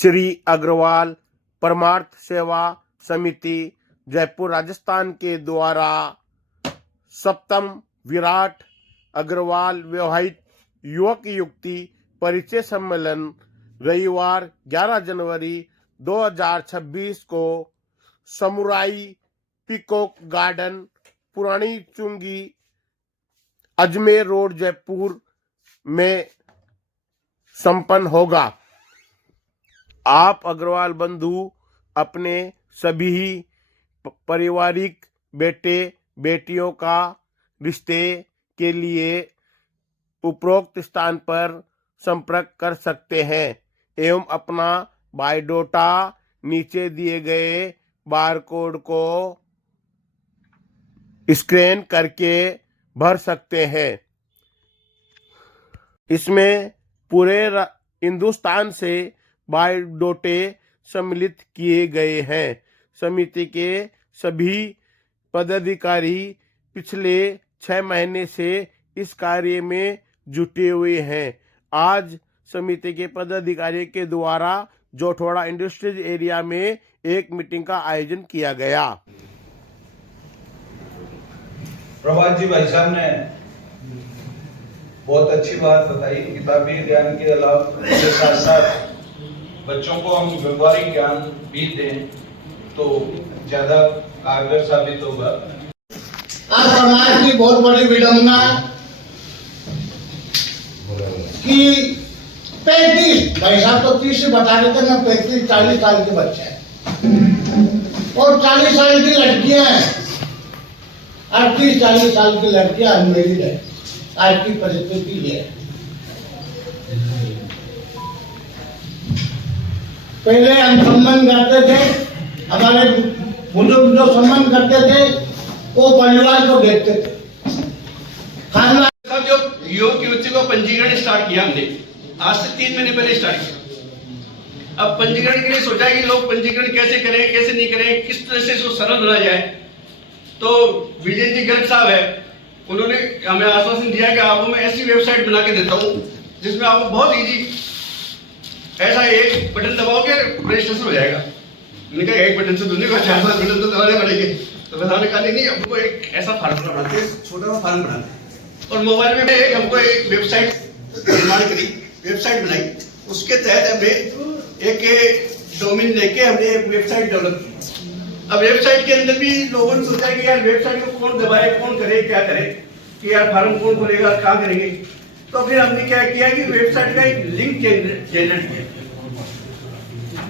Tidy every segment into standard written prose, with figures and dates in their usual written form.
श्री अग्रवाल परमार्थ सेवा समिति जयपुर राजस्थान के द्वारा सप्तम विराट अग्रवाल विवाहित युवक युवती परिचय सम्मेलन रविवार 11 जनवरी 2026 को समुराई पीकॉक गार्डन पुरानी चुंगी अजमेर रोड जयपुर में संपन्न होगा। आप अग्रवाल बंधु अपने सभी पारिवारिक बेटे बेटियों का रिश्ते के लिए उपरोक्त स्थान पर संपर्क कर सकते हैं एवं अपना बायोडाटा नीचे दिए गए बारकोड को स्कैन करके भर सकते हैं। इसमें पूरे हिंदुस्तान से बायोडाटे सम्मिलित किए गए हैं। समिति के सभी पदाधिकारी पिछले 6 महीने से इस कार्य में जुटे हुए हैं। आज समिति के पदाधिकारी के द्वारा जोठवाड़ा इंडस्ट्रियल एरिया में एक मीटिंग का आयोजन किया गया। प्रभात जी भाई साहब ने बहुत अच्छी बात बताई। किताबी ज्ञान के अलावा के साथ साथ बच्चों को हम व्यवहारिक ज्ञान भी दें तो ज्यादा कारगर साबित होगा। आज समाज की बहुत बड़ी विडंबना कि 35 भाई साहब तो 30 से बता रहे थे ना, 35-40 साल के बच्चे हैं और 40 साल की लड़कियां हैं, 38-40 साल की लड़कियां अनमेरिड है। आज की परिस्थिति ये है। पहले हम सम्मान करते थे, हमारे बुजुर्ग जो सम्मान करते थे वो परिवार को देखते थे। खाना जो युवक युवती को पंजीकरण स्टार्ट किया हमने आज से 3 महीने पहले स्टार्ट किया। अब पंजीकरण के लिए सोचा कि लोग पंजीकरण कैसे करें कैसे नहीं करें, किस तरह से इसको सरल बनाया जाए। तो विजय जी गर्ग साहब है, उन्होंने हमें आश्वासन दिया कि आपको मैं ऐसी वेबसाइट बना के देता हूँ जिसमें आपको बहुत इजी ऐसा एक बटन दबाओगे रजिस्ट्रेशन हो जाएगा। मैंने कहा एक बटन से तो नहीं, 4-5 बटन तो दबाने पड़ेंगे। तो बताने का नहीं, हमको एक ऐसा फार्मूला बनाते हैं, छोटा सा फार्म बनाते हैं और मोबाइल में हमको एक वेबसाइट निर्माण करी, वेबसाइट बनाई। उसके तहत हमें एक डोमेन लेके हमने एक वेबसाइट डेवलप की। अब वेबसाइट के अंदर भी लोगों ने सोचा कि यार वेबसाइट को कौन दबाए, कौन करे, क्या करे, कि यार फार्म कौन खोलेगा, कहाँ करेंगे। तो फिर हमने क्या किया कि वेबसाइट का एक लिंक जनरेट किया।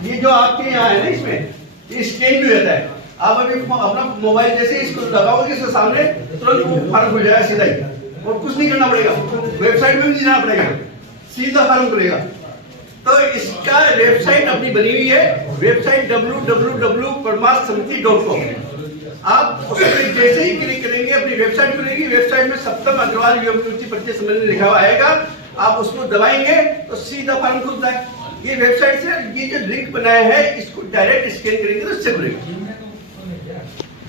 ये जो आपके यहाँ है ना, इसमें ये स्कैन भी होता है। आप अभी अपना मोबाइल जैसे इसको दबाओगे इसके सामने तुरंत वो फार्म खुल जाएगा सीधा ही, और कुछ नहीं करना पड़ेगा, वेबसाइट में भी नहीं जाना पड़ेगा, सीधा फार्म खुलेगा। तो इसका वेबसाइट अपनी बनी हुई है, वेबसाइट www.parmarthsamiti.com। आप उसमें जैसे ही क्लिक करेंगे अपनी वेबसाइट खुलेगी। वेबसाइट में सप्तम अग्रवाल युवक युवती परिचय सम्मेलन लिखा हुआ आएगा। आप उसको दबाएंगे तो सीधा फार्म खुलता है। ये वेबसाइट से ये जो लिंक बनाया है इसको डायरेक्ट स्कैन करेंगे तो इससे खुलेगा।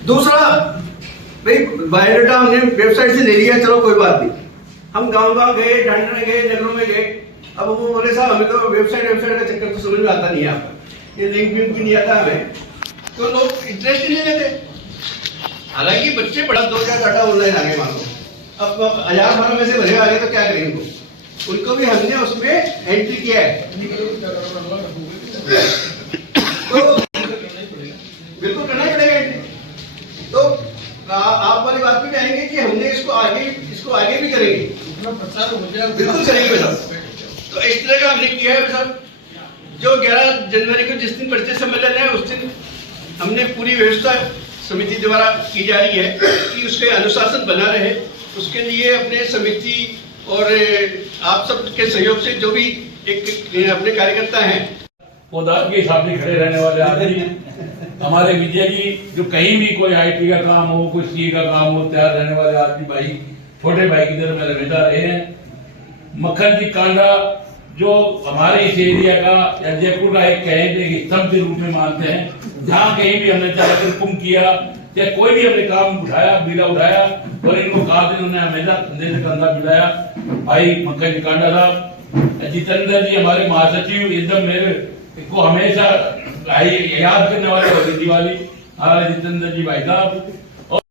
दूसरा भाई बायोडाटा हमने वेबसाइट से ले लिया, चलो कोई बात नहीं। हम गांव गए, ढांढने गए, जंगलों में गए। अब वो बोले साहब हमें तो वेबसाइट का चक्कर तो समझ में आता नहीं है, आपका ये लिंक विंक भी नहीं आता हमें, तो लोग इंटरेस्ट ही नहीं लेते। हालांकि बच्चे बड़ा 2000 डाटा ऑनलाइन आ गए, मान लो अब 1000 फार्म में से भरे आगे तो क्या करेंगे उनको भी हमने उसमें एंट्री किया है। तो बिल्कुल करना ही पड़ेगा एंट्री। तो आप वाली बात पे आएंगे कि हमने इसको आगे भी करेंगे, बिल्कुल करेंगे साहब। तो इस तरह का हमने किया है साहब। जो 11 जनवरी को जिस दिन परिचय सम्मेलन है उस दिन हमने पूरी व्यवस्था समिति द्वारा की जा रही है कि उसके अनुशासन बना रहे। उसके लिए अपने समिति और आप सब के सहयोग से जो भी एक अपने कार्यकर्ता हैं पौधार के हिसाब से खड़े रहने वाले आदमी हमारे विजय जी, जो कहीं भी कोई IT का काम हो, कोई CA का काम हो, तैयार रहने वाले आदमी भाई, छोटे भाई की तरह मेरे हमेशा रहे हैं। मक्खन जी कांडा जो हमारे इस एरिया का या जयपुर का एक कहें स्तंभ के रूप में मानते हैं। जहाँ कहीं भी हमने चाहे कुंभ किया या कोई भी हमने काम उठाया, बीड़ा उठाया और इनको कहा इन्होंने हमेशा कंधे से कंधा मिलाया। भाई मक्खन जी कांडा साहब, जितेंद्र जी हमारे महासचिव एकदम मेरे को हमेशा याद करने वाले होगी दिवाली हमारे जितेंद्र जी भाई साहब